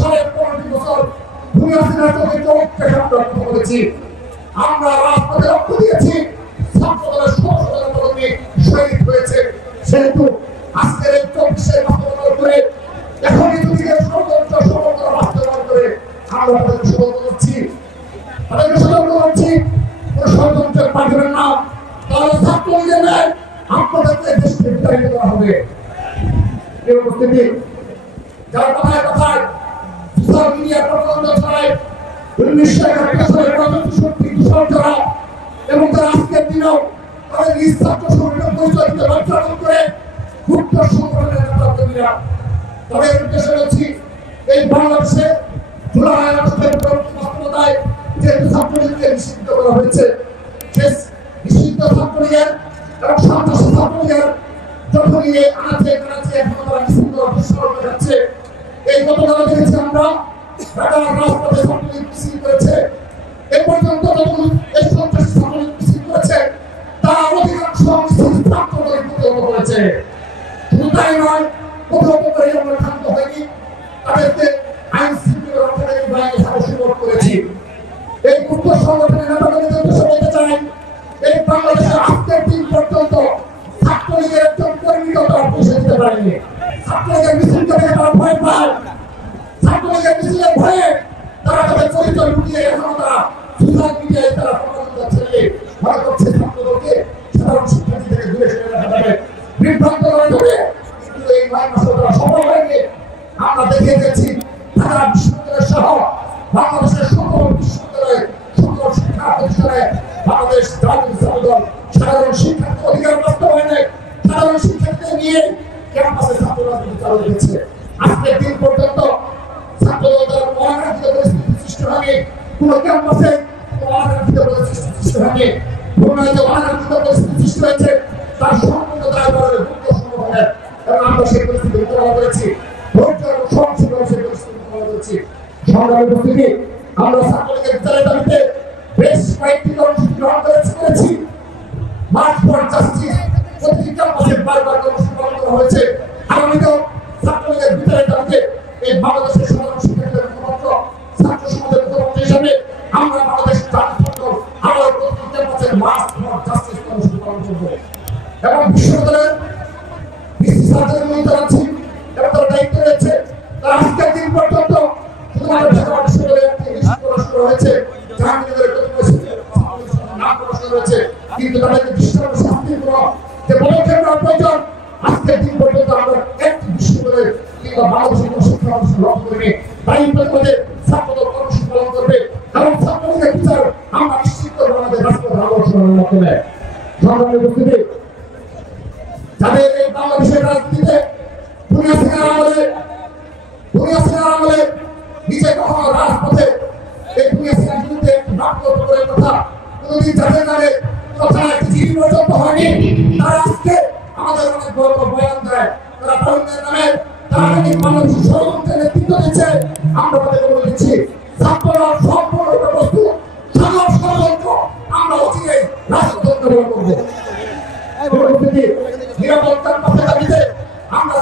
সাড়ে 15 বছর ভূমি হাসিনার চোখে চোখকে আমরা রক্ত করেছি, আমরা রাজপথে রক্ত দিয়েছি, ছাত্রদলের সদস্যদের কর্মী শহীদ হয়েছে। সেহেতু আজকের এই 24-এর বাস্তবায়ন করে এখনই যদি ষড়যন্ত্র সমর্থন বাস্তবায়ন করে আমরা তাদেরকে সতর্ক করছি, তাদেরকে সতর্ক করছি কোনো ষড়যন্ত্রের পাঠাবেন না, তাহলে ছাত্রলীগের ন্যায় আপনাদেরকে দেশকে বিতাড়িত করা হবে। এই উপস্থিতি যার কথায় কথায় সোশ্যাল মিডিয়ার প্রবন্ধ ছড়ায় 1971 সালের গণতন্ত্র দূষণ করা এবং তারা আজকের দিনেও তাদের নিজ ছাত্র সংগঠন পরিচয় দিতে ব্যর্থ করে গুপ্ত সংগঠনের নেতাকর্মীরা তাদের উদ্দেশ্য হচ্ছে এই বাংলাদেশে জুলাই আগস্টের বাস্তবতায় যে ছাত্রলীগকে নিষিদ্ধ করা হয়েছে, সে নিষিদ্ধ ছাত্রলীগের এবং সন্ত্রাসী ছাত্রলীগের যখনই আনাচে কানাচে এখন তারা নিষিদ্ধ অগ্রসর হয়ে যাচ্ছে। এই গতকাল দেখেছি আমরা ঢাকার রাজপথে ছাত্রলীগ মিছিল করেছে, এ পর্যন্ত যতগুলো এই সন্ত্রাসী ছাত্রলীগ মিছিল করেছে তারা অধিকাংশ প্রাপ্ত করেছে। শুধু তাই নয়, কোথাও কোথাও আমরা ক্ষান্ত হয়নি, তাদেরকে আইন শৃঙ্খলা রক্ষাকারী বাহিনী সাহসীকরণ করেছি। এই গুপ্ত সংগঠনের নেতাকর্মীদের উদ্দেশ্যে বলতে চাই, এই বাংলাদেশের আজকের দিন পর্যন্ত ছাত্রলীগের একজন কর্মীকে তারা পৌঁছে দিতে পারেনি। ছাত্রলীগের মিছিল থেকে তারা ভয় পায়, ছাত্রলীগের মিছিলের ভয়ে তারা তাদের পরিচয় লুকিয়ে এখন তারা সোশ্যাল মিডিয়ায় তারা প্রচারণা ছেড়ে ভয় করছে ছাত্রদেরকে সাধারণ শিক্ষার্থী থেকে দূরে সরে রাখা যাবে, বিভ্রান্ত করা যাবে। কিন্তু এই 9 মাসে তারা সফল হয়নি। আমরা দেখে গেছি ঢাকা বিশ্ববিদ্যালয় সহ বাংলাদেশের সকল বিশ্ববিদ্যালয়ে সকল শিক্ষা প্রতিষ্ঠানে বাংলাদেশ জাতীয় দল সাধারণ শিক্ষার্থী অধিকার বাস্তবায়নে সাধারণ শিক্ষার্থীদের নিয়ে ক্যাম্পাসে ছাত্র রাজনীতি চালু রেখেছে। আজকের দিন পর্যন্ত ছাত্রদল অনাকাঙ্ক্ষিত পরিস্থিতি সৃষ্টি হয়নি, কোনো ক্যাম্পাসে অনাকাঙ্ক্ষিত পরিস্থিতি সৃষ্টি হয়নি। ভ্রমণে যে অনাকাঙ্ক্ষিত পরিস্থিতি সৃষ্টি হয়েছে তার সম্পূর্ণ দায়ভার মুক্ত সংগঠনের এবং আমরা সেই পরিস্থিতি মোকাবেলা করেছি, ধৈর্য এবং সহনশীলতার সেই পরিস্থিতি মোকাবেলা করেছি। সংগ্রামী উপস্থিতি, আমরা ছাত্রলীগের বিচারের দাবিতে বেশ কয়েকটি কর্মসূচি গ্রহণ করেছি। মার্চ ফর জাস্টিস প্রতিটি ক্যাম্পাসে বারবার কর্মসূচি পালন করা হয়েছে। আগামীতেও ছাত্রলীগের বিচারের দাবিতে এই বাংলাদেশের সাধারণ শিক্ষার্থীদের মুখপাত্র ছাত্র সমাজের মুখপাত্র হিসাবে আমরা বাংলাদেশ জাতীয় দল আবার প্রতিটি ক্যাম্পাসে মার্চ ফর জাস্টিস কর্মসূচি পালন করব এবং বিশ্ববিদ্যালয়ের ভিসি স্যারদের নিয়ে জানাচ্ছি এবং তারা দায়িত্ব রয়েছে। তারা আজকের দিন পর্যন্ত শুধুমাত্র ঢাকা বিশ্ববিদ্যালয়ে একটি লিস্ট প্রকাশ করা হয়েছে, জাহাঙ্গীরনগরের নাম প্রকাশ করা হয়েছে, কিন্তু তাদেরকে দৃষ্টান্ত শাস্তির কোনো যে পদক্ষেপ নেওয়ার প্রয়োজন আজকের দিন পর্যন্ত আমরা একটি বিশ্ববিদ্যালয়ে কিংবা বাংলাদেশের কোনো শিক্ষা অনুষ্ঠান লক্ষ্য করিনি। তাই প্রতিবাদে ছাত্রদল কর্মসূচি পালন করবে এবং ছাত্রলীগের বিচার আমরা নিশ্চিত করবো আমাদের রাজপথের আলোচনার মাধ্যমে। সংগ্রামী উপস্থিতি, যাদের এই বাংলাদেশের রাজনীতিতে দুনিয়া থেকে আমলে নিজে কখনো রাজপথে এই দুনিয়া থেকে বিরুদ্ধে নাটক করে কথা কোনোদিন যাদের নামে কথা একটি চিঠি পর্যন্ত হয়নি, তারা আজকে আমাদের অনেক বড় বয়ান দেয়, তারা তরুণদের নামে তারা বাংলাদেশের ষড়যন্ত্রের নেতৃত্ব দিচ্ছে। আমরা তাদেরকে বলে দিচ্ছি ছাত্ররা সম্পূর্ণ প্রস্তুত, সকল ষড়যন্ত্র আমরা অচিরেই রাজতন্ত্র করবো। নিরাপত্তার পথে দাবিতে আমরা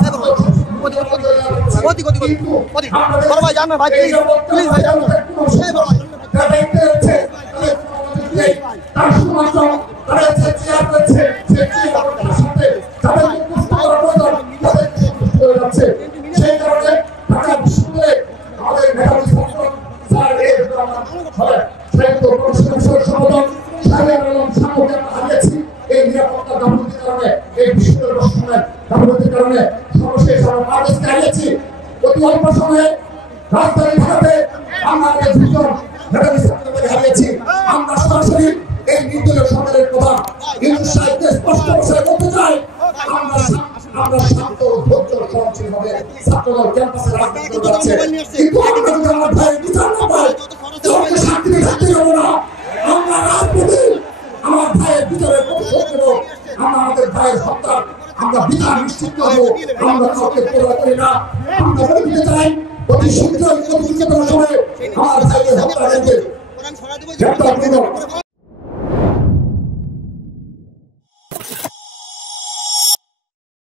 সেই কারণে ঢাকা বিশ্ববিদ্যালয়ে আমাদের মেধাবী ছাত্র স্যার হারিয়েছি এই নিরাপত্তার গাফিলতির কারণে, এই বিশ্ববিদ্যালয় প্রশাসনের গাফিলতির কারণে সর্বশেষ আমরা বাংলাদেশকে হারিয়েছি। অতি অল্প সময়ে রাজধানী ঢাকাতে আমরা আমাদের দুজন মেধাবী ছাত্রদের হারিয়েছি। আমরা সরাসরি এই নির্দলীয় সরকারের প্রধান ইউনূস সাহেবকে স্পষ্ট ভাষায় বলতে চাই, আমরা শান্ত ধৈর্য সহনশীলভাবে ছাত্রদল ক্যাম্পাসে রাজনীতি করে যাচ্ছে, কিন্তু আমরা যদি আমার ভাইয়ের বিচার না পাই তাহলে শান্তি থাকতে হবে না। আমরা রাজনীতি আমার ভাইয়ের বিচারের প্রতিশোধ নেব, আমরা আমাদের ভাইয়ের হত্যা আমরা বিচার নিশ্চিত করবো, আমরা কাউকে পরোয়া করি না। আমরা বলে দিতে চাই অতি শীঘ্রই অতি সময়ে আমার ভাইয়ের হত্যা গ্রেপ্তার করব।